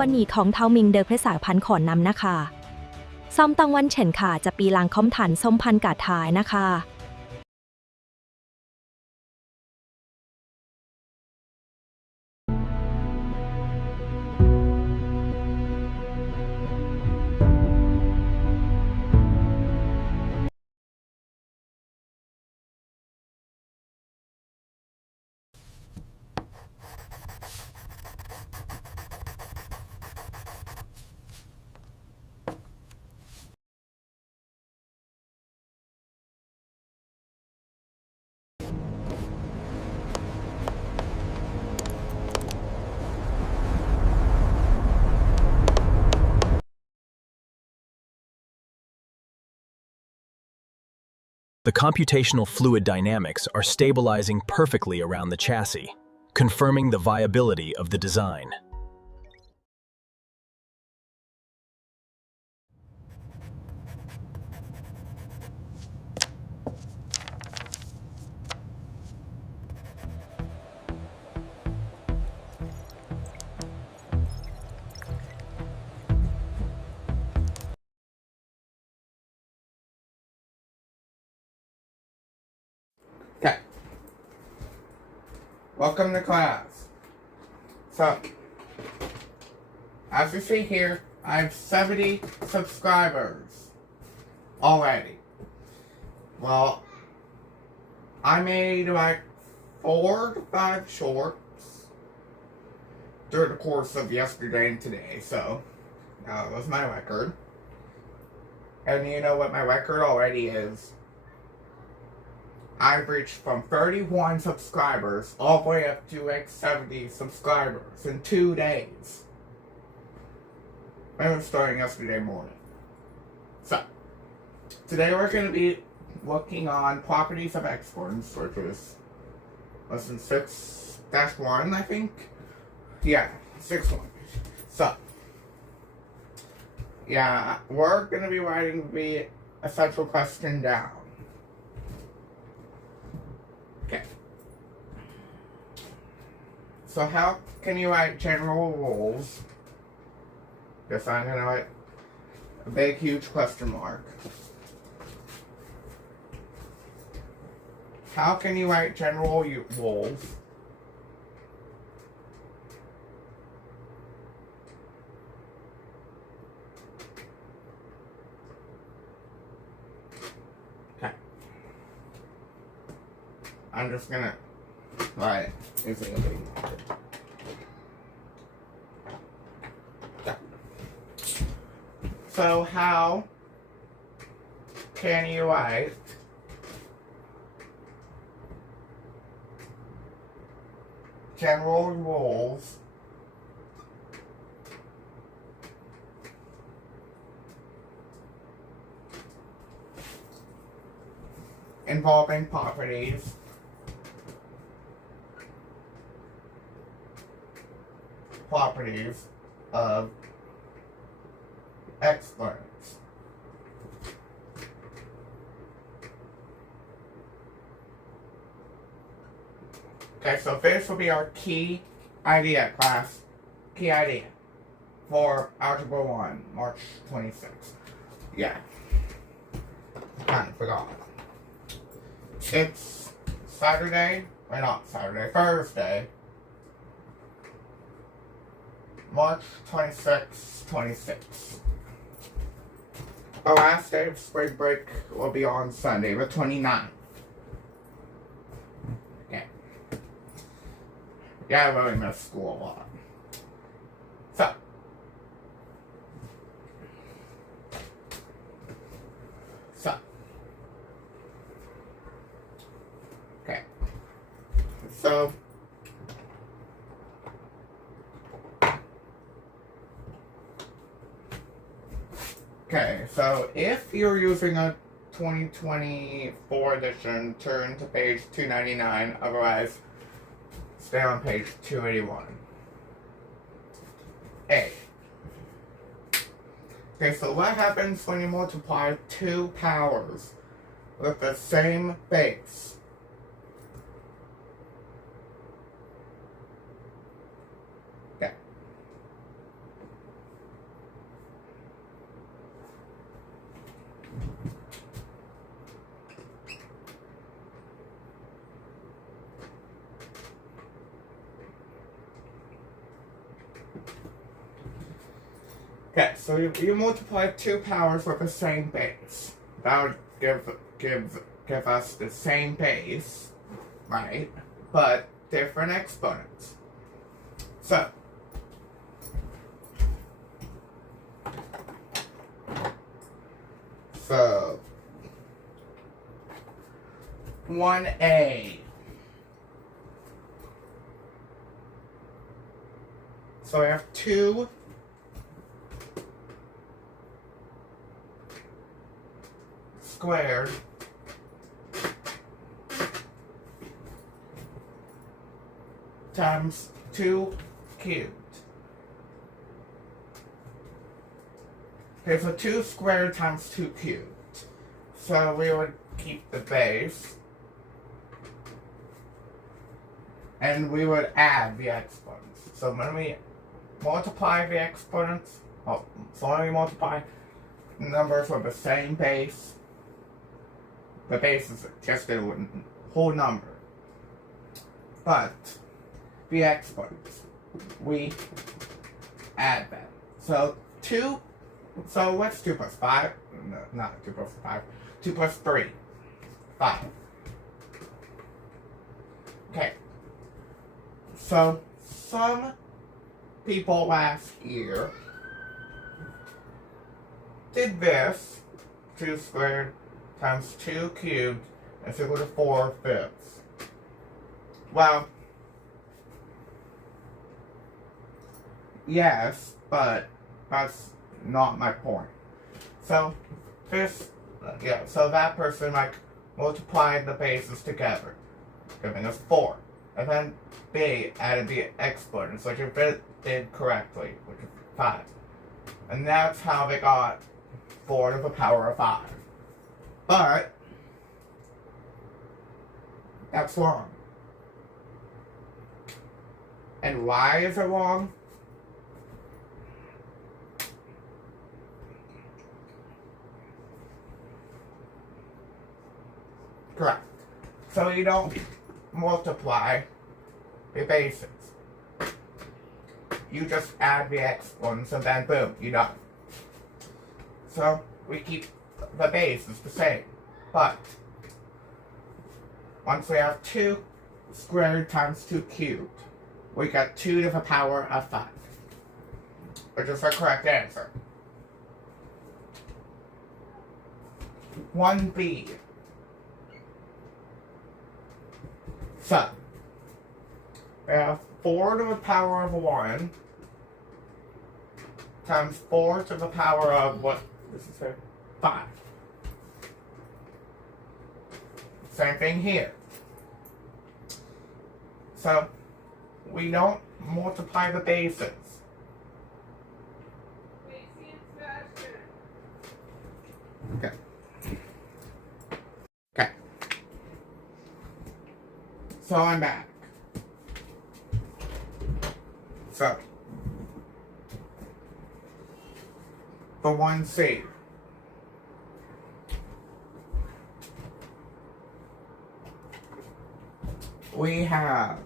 วันนี้ของเทามิงเดอเพศาพันธ์ขอนนำนะคะซ้อมตังวันเฉินค่ะจะปีลางคอมถันส้มพันกาดท้ายนะคะ The computational fluid dynamics are stabilizing perfectly around the chassis, confirming the viability of the design. Okay. Welcome to class. So, as you see here, I have 70 subscribers already. Well, I made like 4 to 5 shorts during the course of yesterday and today, so that was my record. And you know what my record already is? I've reached from 31 subscribers all the way up to like 70 subscribers in 2 days. I was starting yesterday morning. So, today we're going to be looking on properties of exponents, which is lesson 6-1, I think. Yeah, 6-1. So, yeah, we're going to be writing the essential question down. Okay. So how can you write general rules? Guess I'm gonna write a big, huge question mark. How can you write general rules? Okay. I'm just gonna write it using a big marker. Okay. So how can you write general rules involving properties of exponents? Okay, so this will be our key idea class, key idea for Algebra 1, March 26th. Yeah, kind of forgot. It's Thursday, March 26th, 26. Our last day of spring break will be on Sunday, the 29th. Okay. Yeah, I really miss school a lot. So. Okay. So. Okay, so if you're using a 2024 edition, turn to page 299, otherwise stay on page 281. A. Okay, so what happens when you multiply 2 powers with the same base? Okay. Okay, so you multiply two powers with the same base. That would give us the same base, right? But different exponents. So 1a. So I have 2 squared times 2 cubed. Okay, so 2 squared times 2 cubed. So we would keep the base. And we would add the exponents. So when we multiply the exponents, so when we multiply numbers with the same base, the base is just a whole number. But the exponents, we add them. So what's 2 plus 5? No, not 2 plus 5. 2 plus 3. 5. Okay. So some people last year did this. 2 squared times 2 cubed is equal to 4/5. Well, yes, but that's not my point. So so that person multiplied the bases together, giving us 4. And then they added the exponents, which it did correctly, which is 5. And that's how they got 4 to the power of 5. But that's wrong. And why is it wrong? Correct. So you don't multiply the bases. You just add the exponents and then boom, you're done. So we keep the bases the same. But once we have 2 squared times 2 cubed, we got 2 to the power of 5. Which is the correct answer. 1b. So, we have 4 to the power of 1 times 4 to the power of what? This is 5. Same thing here. So, we don't multiply the bases. Okay. Okay. So I'm back. So, for 1c, we have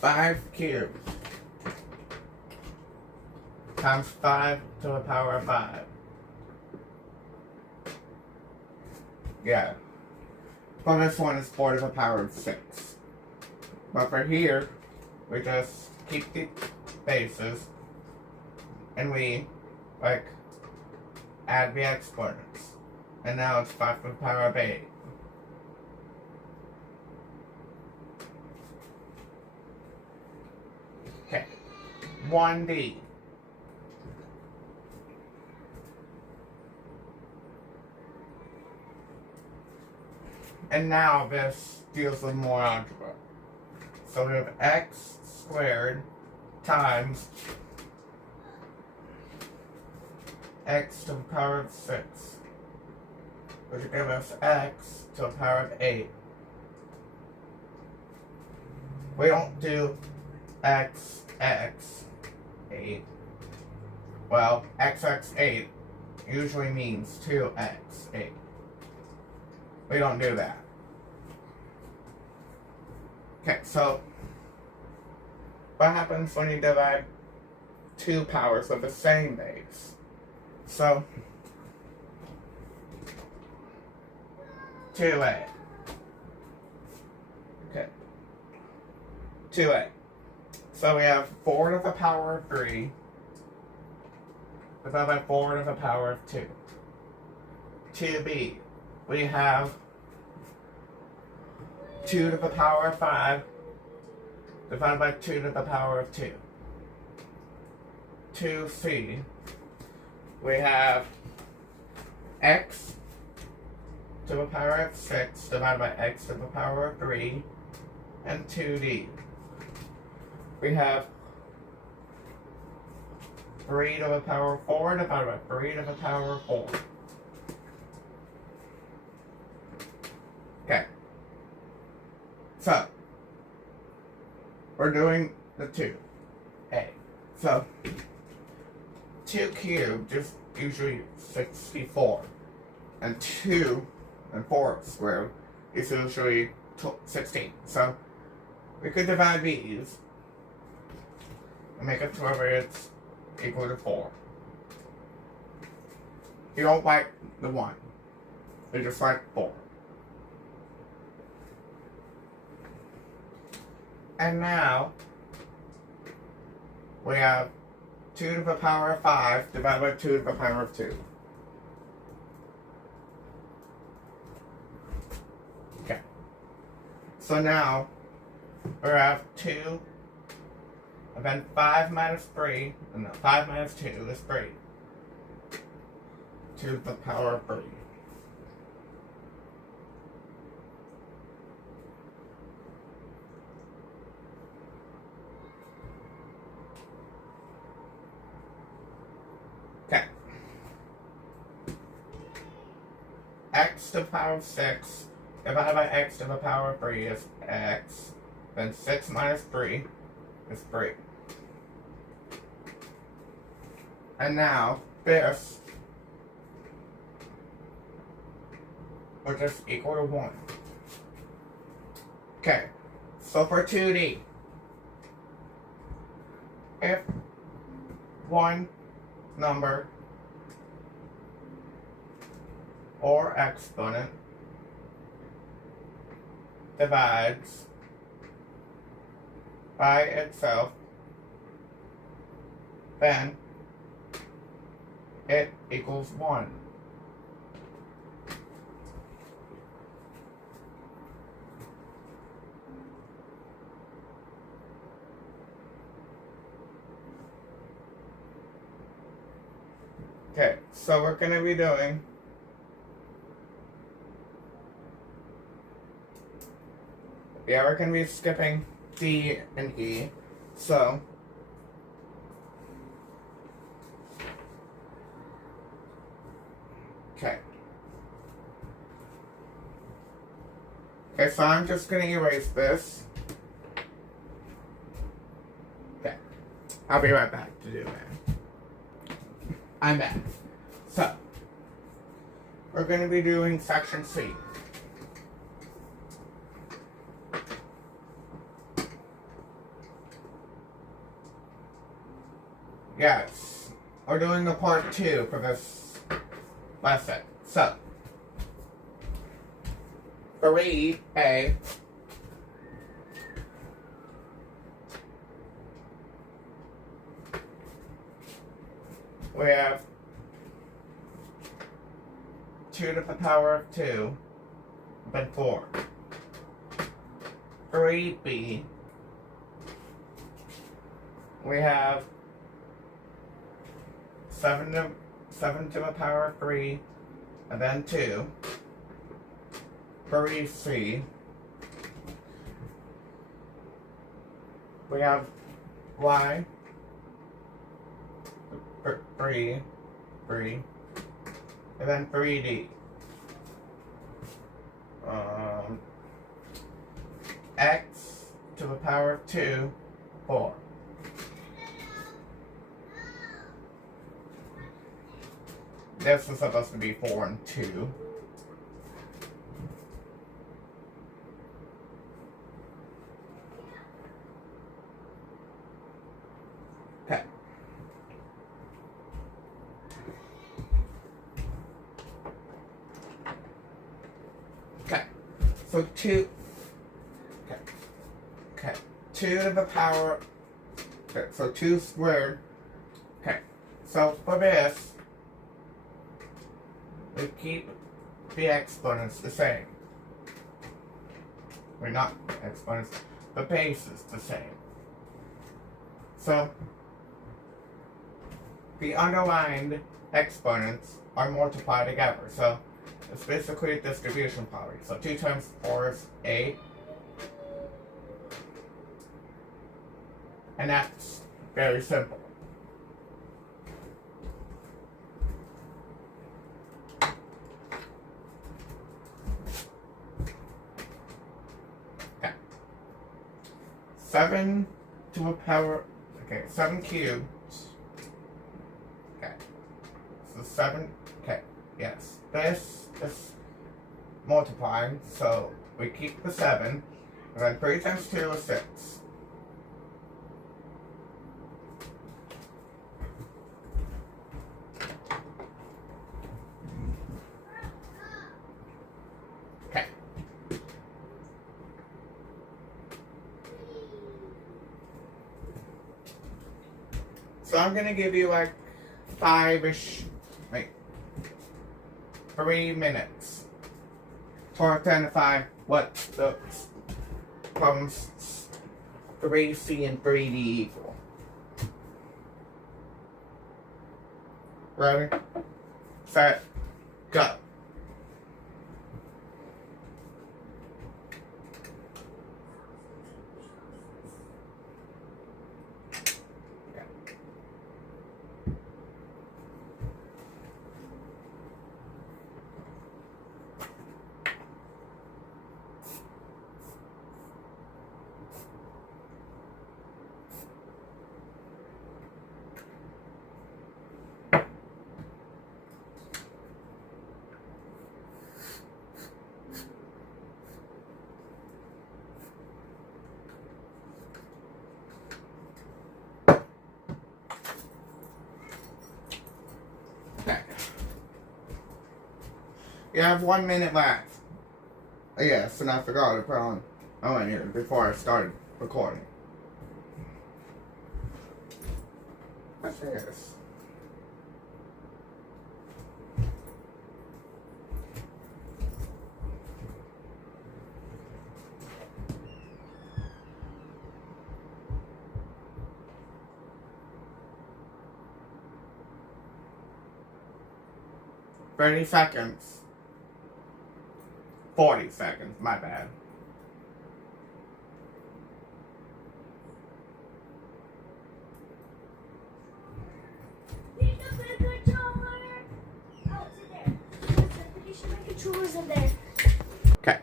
5 cubed times 5 to the power of 5. Yeah. But this one is 4 to the power of 6. But for here, we just keep the bases and we add the exponents. And now it's 5 to the power of 8. Okay. 1D. And now this deals with more algebra. So we have x squared times x to the power of 6, which will give us x to the power of 8. We don't do x, 8. Well, x, 8 usually means 2x, 8. We don't do that. Okay, so what happens when you divide two powers of the same base. So 2a. Okay. 2a. So we have 4 to the power of 3 divided by 4 to the power of 2. 2b. We have 2 to the power of 5 divided by 2 to the power of 2. 2c. We have x to the power of 6 divided by x to the power of 3, and 2d. We have 3 to the power of 4 divided by 3 to the power of 4. Okay. So, we're doing the 2a. So, 2 cubed is usually 64. And 2 and 4 squared is usually 16. So, we could divide these and make it to where it's equal to 4. You don't like the 1. You just like 4. And now, we have 2 to the power of 5 divided by 2 to the power of 2. Okay. So now, we have 2, and then 5 minus 3, no, 5 minus 2 is 3. 2 to the power of 3. Okay. X to the power of 6 divided by x to the power of 3 is x. Then 6 minus 3 is 3. And now, this will just equal to 1. Okay, so for 2D, if one number or exponent divides by itself, then it equals 1. Okay, so we're going to be doing we're going to be skipping D and E, so okay, so I'm just going to erase this. Okay, I'll be right back to do that. I'm back. So, we're going to be doing section C. Yes, we're doing the part 2 for this lesson. So, 3A we have 2 to the power of 2, then 4. 3B, we have 7 to the power of 3, and then 2. 3C, we have Y, 3, and then 3D. X to the power of 2, 4. This is supposed to be 4 and 2. Okay. So 2, okay, 2 to the power, okay, so 2 squared, okay, so for this, we keep the exponents the same. We're not exponents, the base is the same. So, the underlined exponents are multiplied together, so it's basically a distribution property. So 2 times 4 is 8. And that's very simple. Okay. 7 to a power, okay, 7 cubed. Okay. So 7, okay, yes. This is multiplying, so we keep the 7, and then 3 times 2 is 6. Okay. So I'm gonna give you like 3 minutes to identify what the problems 3C and 3D equal. Ready? Set, go. Okay. You have 1 minute left. Yes, and I forgot to put on in here before I started recording. What's this? $30 seconds. 40 seconds, my bad. Pick up the controller. Oh, it's in there. I'm pretty sure my controller's in there. Okay.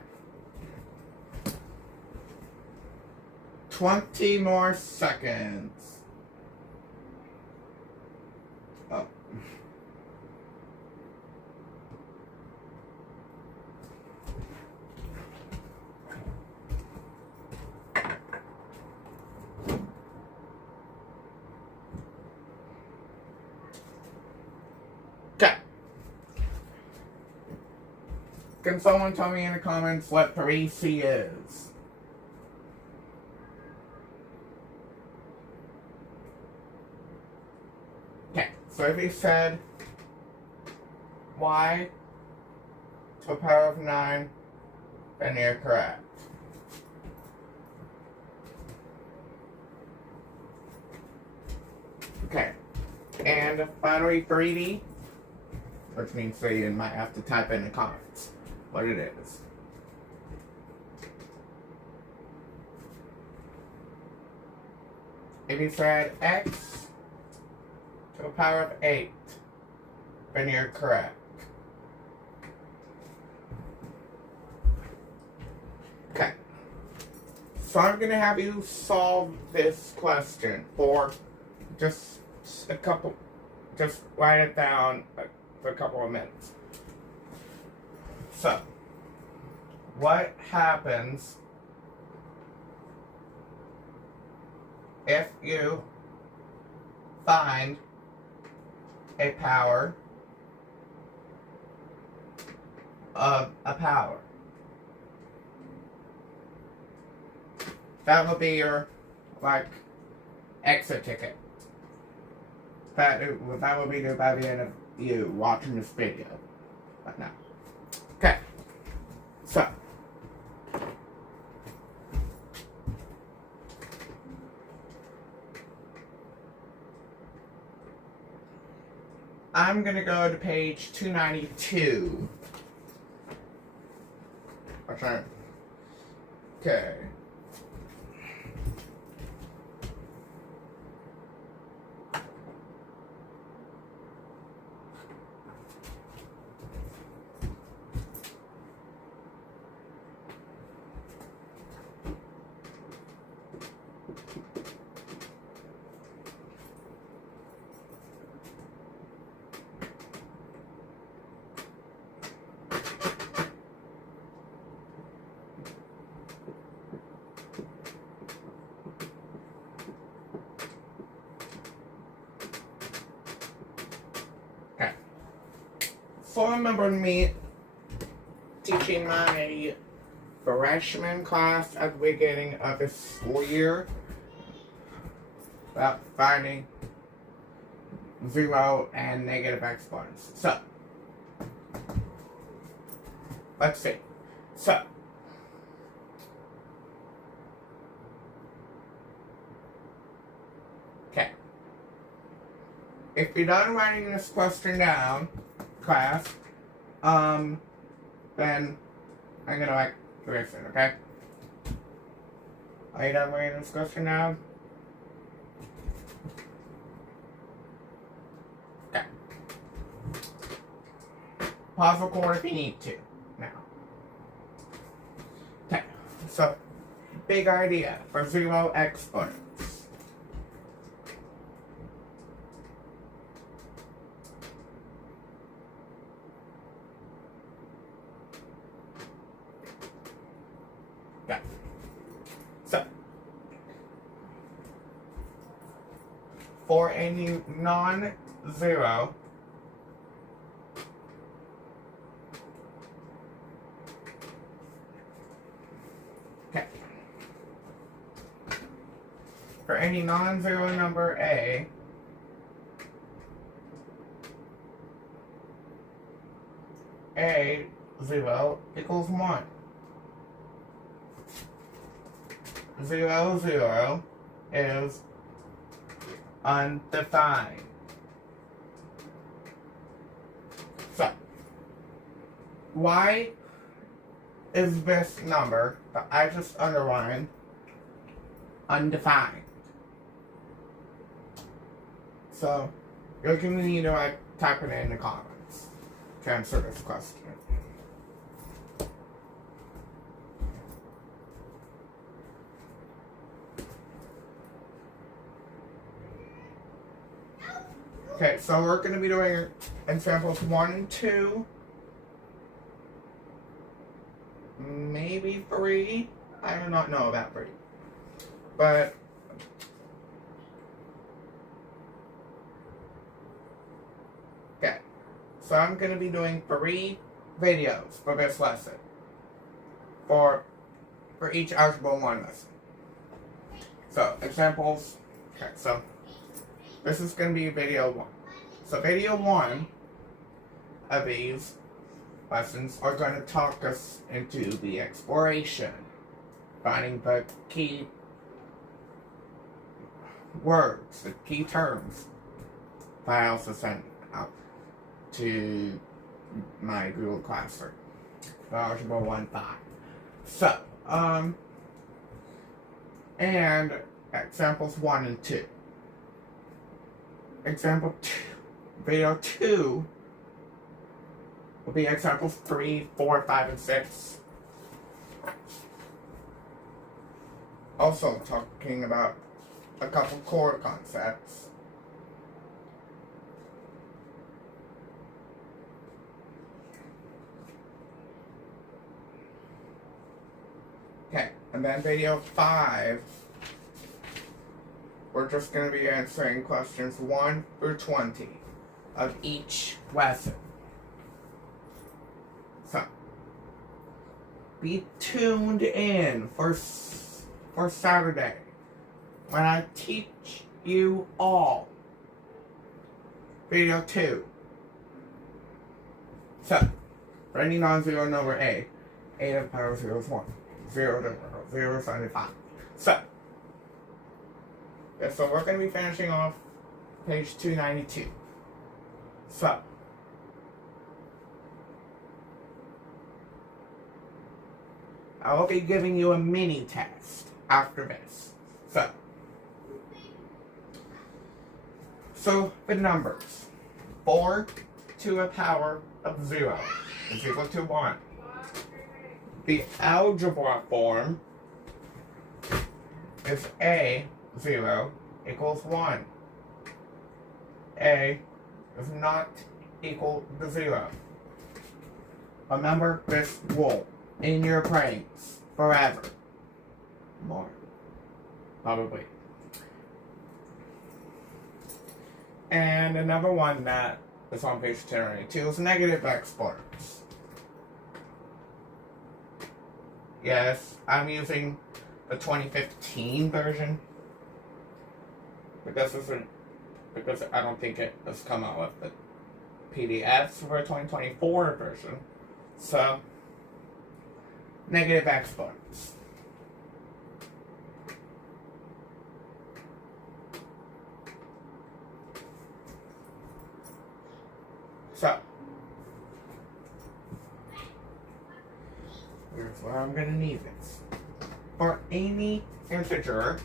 20 more seconds. Oh. Okay. Can someone tell me in the comments what 3C is? Okay, so if you said y to the power of 9, then you're correct. Okay, and finally 3D, which means that you might have to type in the comments what it is. If you said x to the power of 8, then you're correct. Okay. So I'm going to have you solve this question for just a couple, just write it down for a couple of minutes. So, what happens if you find a power of a power? that will be your, like, exit ticket. That will be there by the end of you watching this video. But no. Okay. So. I'm gonna go to page 292. Okay. So I remember me teaching my freshman class at the beginning of the school year about finding zero and negative exponents. So, let's see. So, okay. If you're done writing this question down, class, then I'm gonna like erase it, okay? Are you done writing this question down? Okay. Pause record if you need to now. Okay, so big idea for zero exponents. So, for any non-zero for any non-zero number A, A0 equals 1. 0, 0 is undefined. So, why is this number that I just underlined undefined? So, you're going to need to like type it in the comments to answer this question. Okay, so we're going to be doing examples 1 and 2. Maybe 3. I do not know about 3. But okay. So I'm going to be doing 3 videos for this lesson. For each Algebra 1 lesson. So, examples. Okay, so this is going to be video 1. So video 1 of these lessons are going to talk us into the exploration, finding the key words, the key terms that I also sent out to my Google Classroom, the Algebra 1.5. So, and examples 1 and 2. Example 2, video 2 will be examples 3, 4, 5, and 6. Also talking about a couple core concepts. Okay, and then video 5, we're just going to be answering questions 1 through 20 of each lesson. So, be tuned in for for Saturday when I teach you all video 2. So, for any non-zero number A to the power of 0 is 1. 0 to 0 is 75. So we're going to be finishing off page 292. So, I will be giving you a mini test after this. So the numbers. 4 to the power of 0 is equal to 1. The algebra form is A 0 equals 1. A is not equal to 0. Remember this rule in your brains forever. More. Probably. And another one that is on page 292 is negative exponents. Yes, I'm using the 2015 version. But this isn't, because I don't think it has come out with the PDFs for a 2024 version. So, negative exponents. So, here's where I'm going to need this. For any integer,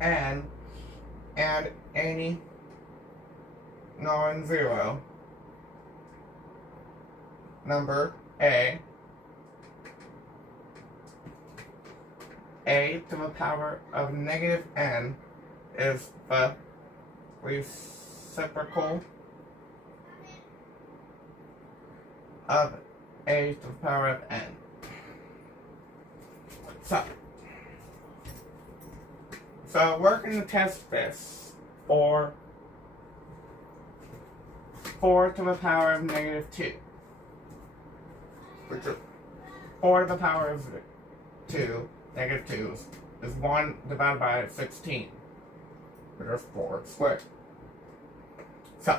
and any non-zero number A to the power of negative n is the reciprocal of A to the power of n. So we're going to test this for 4 to the power of negative 2. Which is 4 to the power of 2, negative 2, is 1 divided by 16. There's 4 squared. So,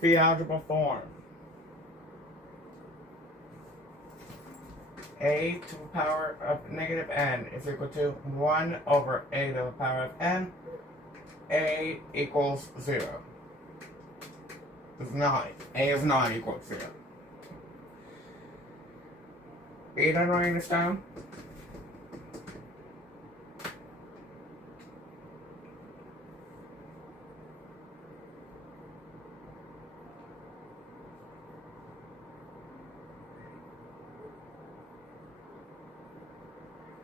the algebra form. A to the power of negative n is equal to 1 over A to the power of n. A equals 0. It's not. A is not equal to 0. Are you done writing this down?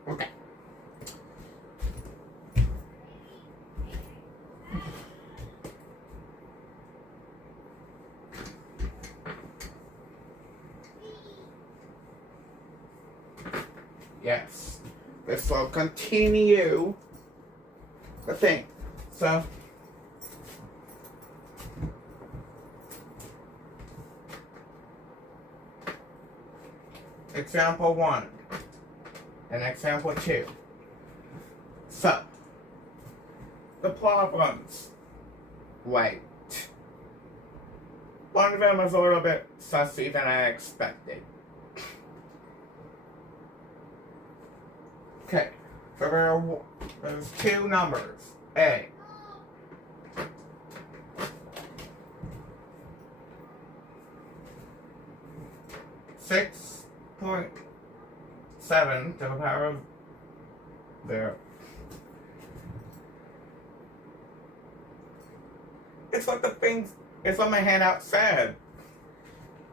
Okay. Yes. This will continue the thing. So, example 1 and example 2. So, the problems. Wait. One of them is a little bit sussy than I expected. Okay, so there's 2 numbers. A. Six 0.7 to the power of 0. It's what the things, it's what my handout said.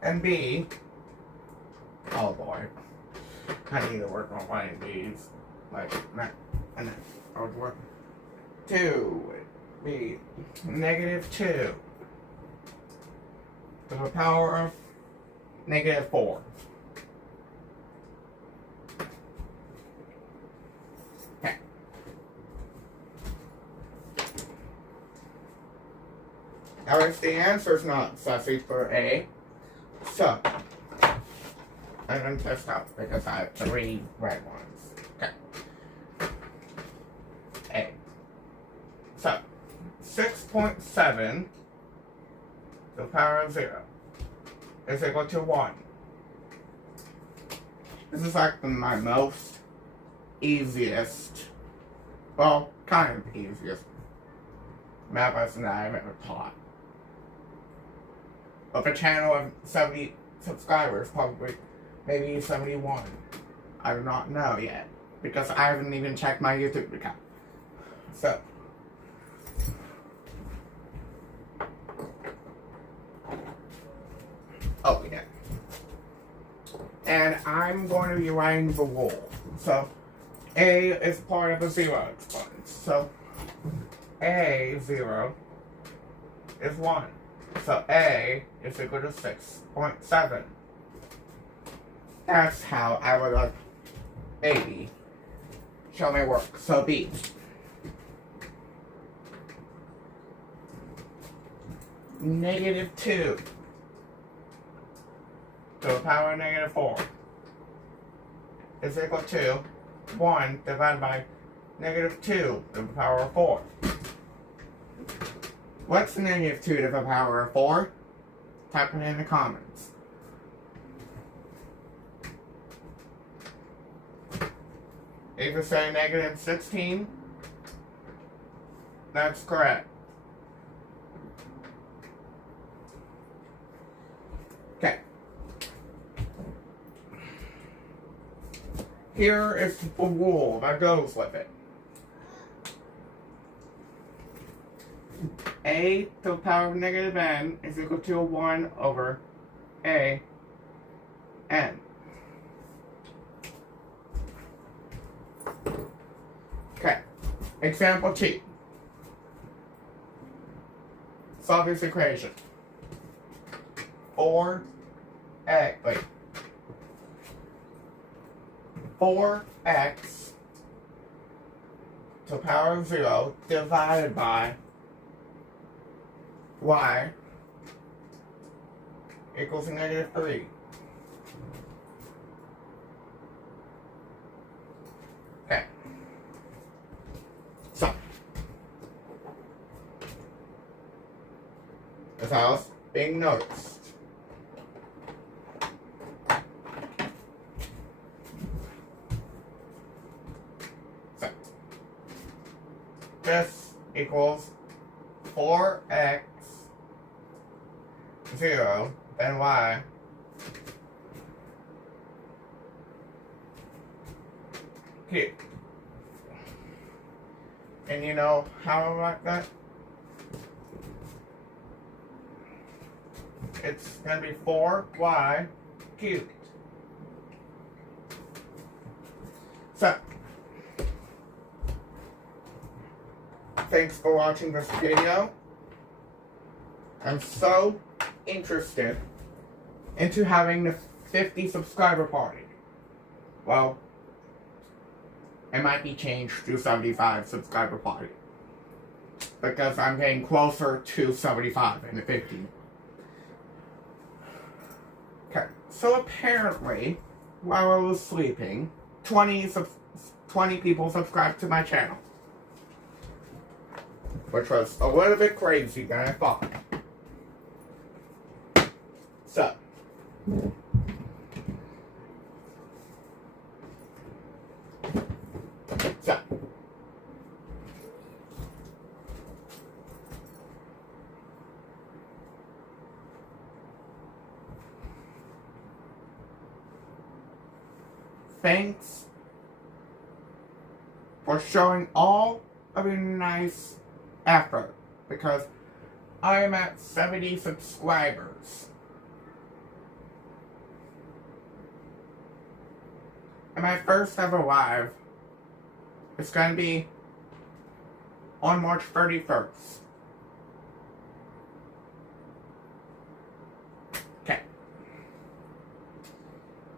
And B, oh boy, I need to work on finding these. Like, and then I would work 2, B, negative 2 to the power of negative 4. Okay. Now, if the answer is not sassy for A, so I'm going to test out because I have 3 red ones. Okay. A. So, 6.7 to the power of 0 is equal to 1. This is like my most easiest, well, kind of easiest math lesson that I've ever taught. Of a channel of 70 subscribers, probably, maybe 71. I do not know yet, because I haven't even checked my YouTube account. So, oh yeah. And I'm going to be writing the rule. So, A is part of a 0 exponent. So, A, 0, is 1. So, A is equal to 6.7. That's how I would like A show my work. So, B. -2 to the power of -4 is equal to 1 divided by -2 to the power of 4. What's -2 to the power of 4? Type it in the comments. If you say -16, that's correct. Okay. Here is the rule that goes with it. A to the power of -n is equal to 1 over A n. Okay. Example 2. Solve this equation. 4x to the power of 0 divided by y equals -3. Okay. So, without being noticed, so this equals 4x 0 and y cubed. And you know how I write that? It's going to be 4y cubed. So, thanks for watching this video. I'm so interested into having the 50 subscriber party. Well, it might be changed to 75 subscriber party, because I'm getting closer to 75 and the 50. Okay, so apparently, while I was sleeping, 20 people subscribed to my channel, which was a little bit crazy than I thought. So, thanks for showing all of your nice effort, because I am at 70 subscribers. And my first ever live is going to be on March 31st. Okay.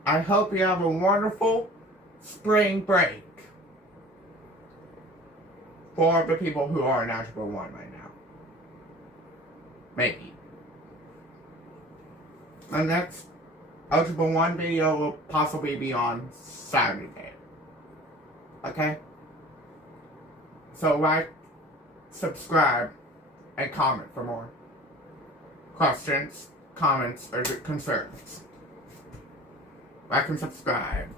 I hope you have a wonderful spring break for the people who are in Algebra 1 right now. Maybe. The next Algebra 1 video will possibly be on Saturday. Okay? So like, subscribe, and comment for more questions, comments, or concerns. Like and subscribe.